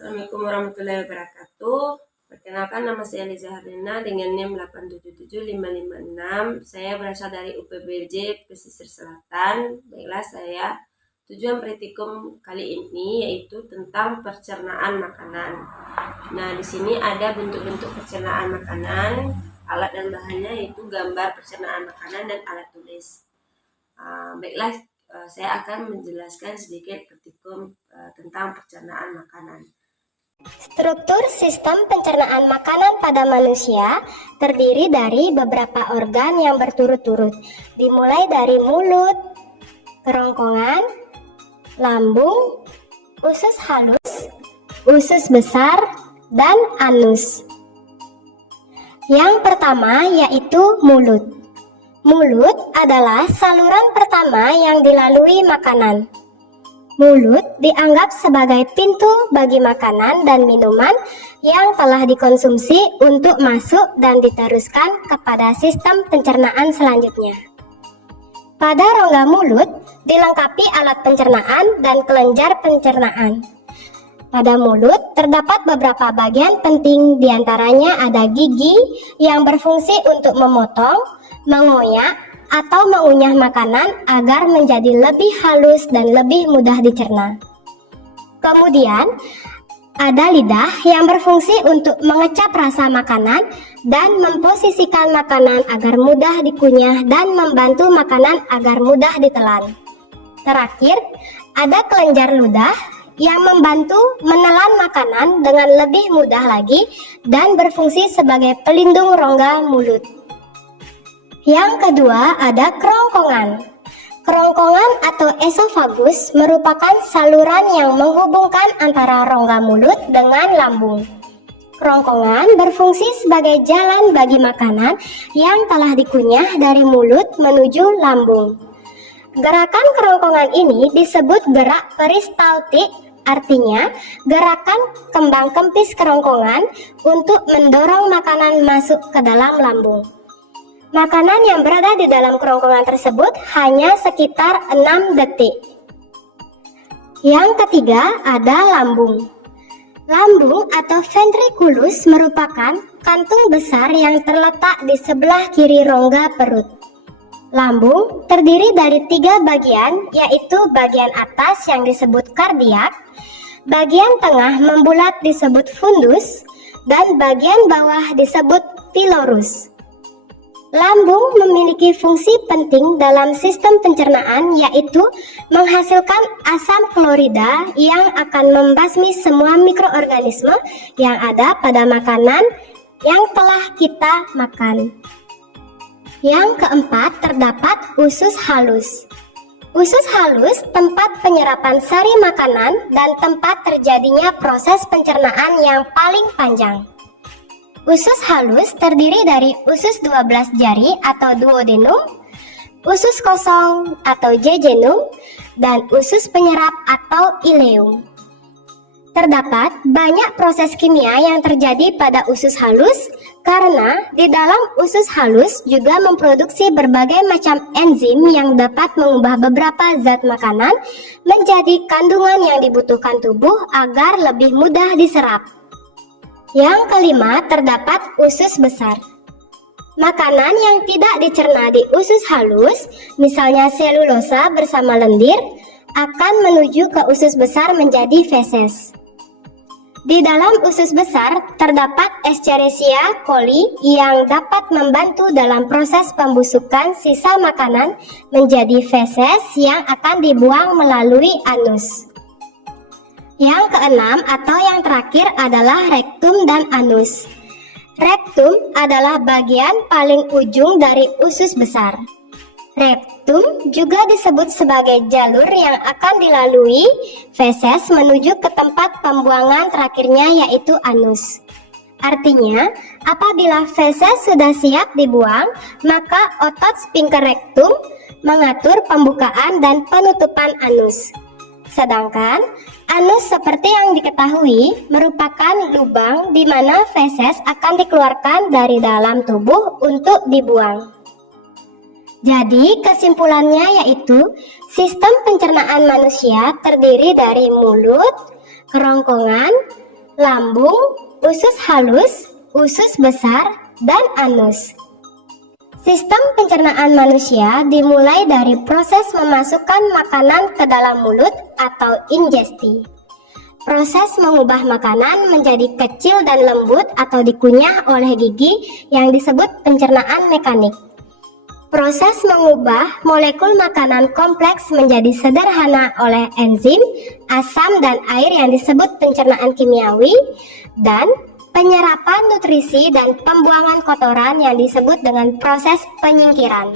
Assalamualaikum warahmatullahi wabarakatuh. Perkenalkan, nama saya Liza Hardina dengan NIM 877556. Saya berasal dari UPBJ Pesisir Selatan. Baiklah, tujuan praktikum kali ini yaitu tentang pencernaan makanan. Nah, di sini ada bentuk-bentuk pencernaan makanan, alat dan bahannya yaitu gambar pencernaan makanan dan alat tulis. Baiklah, saya akan menjelaskan sedikit praktikum tentang pencernaan makanan. Struktur sistem pencernaan makanan pada manusia terdiri dari beberapa organ yang berturut-turut, dimulai dari mulut, kerongkongan, lambung, usus halus, usus besar, dan anus. Yang pertama yaitu mulut. Mulut adalah saluran pertama yang dilalui makanan. Mulut dianggap sebagai pintu bagi makanan dan minuman yang telah dikonsumsi untuk masuk dan diteruskan kepada sistem pencernaan selanjutnya. Pada rongga mulut dilengkapi alat pencernaan dan kelenjar pencernaan. Pada mulut terdapat beberapa bagian penting, diantaranya ada gigi yang berfungsi untuk memotong, mengoyak, atau mengunyah makanan agar menjadi lebih halus dan lebih mudah dicerna. Kemudian, ada lidah yang berfungsi untuk mengecap rasa makanan dan memposisikan makanan agar mudah dikunyah dan membantu makanan agar mudah ditelan. Terakhir, ada kelenjar ludah yang membantu menelan makanan dengan lebih mudah lagi dan berfungsi sebagai pelindung rongga mulut. Yang kedua ada kerongkongan. Kerongkongan atau esofagus merupakan saluran yang menghubungkan antara rongga mulut dengan lambung. Kerongkongan berfungsi sebagai jalan bagi makanan yang telah dikunyah dari mulut menuju lambung. Gerakan kerongkongan ini disebut gerak peristaltik, artinya gerakan kembang kempis kerongkongan untuk mendorong makanan masuk ke dalam lambung. Makanan yang berada di dalam kerongkongan tersebut hanya sekitar 6 detik. Yang ketiga ada lambung. Lambung atau ventriculus merupakan kantung besar yang terletak di sebelah kiri rongga perut. Lambung terdiri dari 3 bagian, yaitu bagian atas yang disebut kardiak, bagian tengah membulat disebut fundus, dan bagian bawah disebut pilorus. Lambung memiliki fungsi penting dalam sistem pencernaan, yaitu menghasilkan asam klorida yang akan membasmi semua mikroorganisme yang ada pada makanan yang telah kita makan. Yang keempat terdapat usus halus. Usus halus tempat penyerapan sari makanan dan tempat terjadinya proses pencernaan yang paling panjang. Usus halus terdiri dari usus 12 jari atau duodenum, usus kosong atau jejunum, dan usus penyerap atau ileum. Terdapat banyak proses kimia yang terjadi pada usus halus karena di dalam usus halus juga memproduksi berbagai macam enzim yang dapat mengubah beberapa zat makanan menjadi kandungan yang dibutuhkan tubuh agar lebih mudah diserap. Yang kelima terdapat usus besar. Makanan yang tidak dicerna di usus halus, misalnya selulosa bersama lendir, akan menuju ke usus besar menjadi feses. Di dalam usus besar terdapat Escherichia coli yang dapat membantu dalam proses pembusukan sisa makanan menjadi feses yang akan dibuang melalui anus. Yang keenam atau yang terakhir adalah rektum dan anus. Rektum adalah bagian paling ujung dari usus besar. Rektum juga disebut sebagai jalur yang akan dilalui feses menuju ke tempat pembuangan terakhirnya, yaitu anus. Artinya, apabila feses sudah siap dibuang, maka otot sphincter rektum mengatur pembukaan dan penutupan anus. Sedangkan anus seperti yang diketahui merupakan lubang di mana feses akan dikeluarkan dari dalam tubuh untuk dibuang. Jadi kesimpulannya yaitu sistem pencernaan manusia terdiri dari mulut, kerongkongan, lambung, usus halus, usus besar, dan anus. Sistem pencernaan manusia dimulai dari proses memasukkan makanan ke dalam mulut atau ingesti. Proses mengubah makanan menjadi kecil dan lembut atau dikunyah oleh gigi yang disebut pencernaan mekanik. Proses mengubah molekul makanan kompleks menjadi sederhana oleh enzim, asam, dan air yang disebut pencernaan kimiawi, dan penyerapan nutrisi dan pembuangan kotoran yang disebut dengan proses penyingkiran.